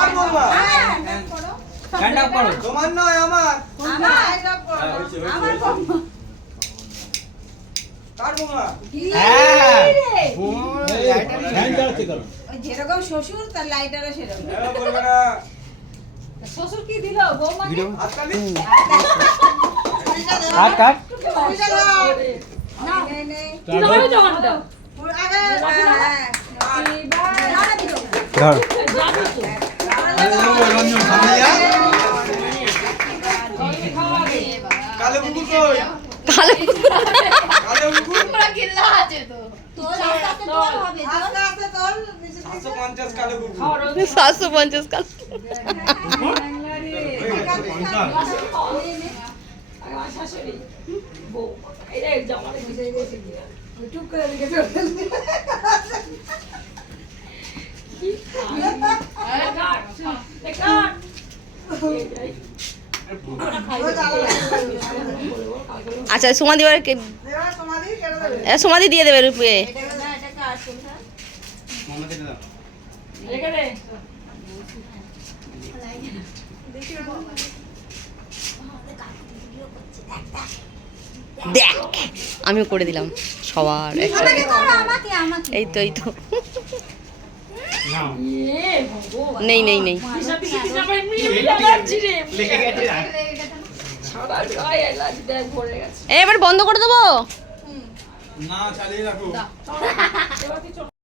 আর বৌমা hand up করো। তোমার নয় আমার কার বৌমা হ্যাঁ হ্যান্ড চালাতে করো। যেরকম শ্বশুর তার লাইটারও সেরকম। বলবে না শ্বশুর কি দিল বৌমা হাততালি কাট কাট না নে নে তারপর ধর রঞ্জন খামিয়া কালো কুকুর কই কালো কুকুর আস্তে আস্তে তোল 750 কালো কুকুর 750 কাল আচ্ছা সমাধি সমাধি দিয়ে দেবে রূপে দেখ আমিও করে দিলাম সবার একসাথে এই তো এই তো নাও নেই নেই নেই এবার বন্ধ করে দেবো না চালিয়ে রাখো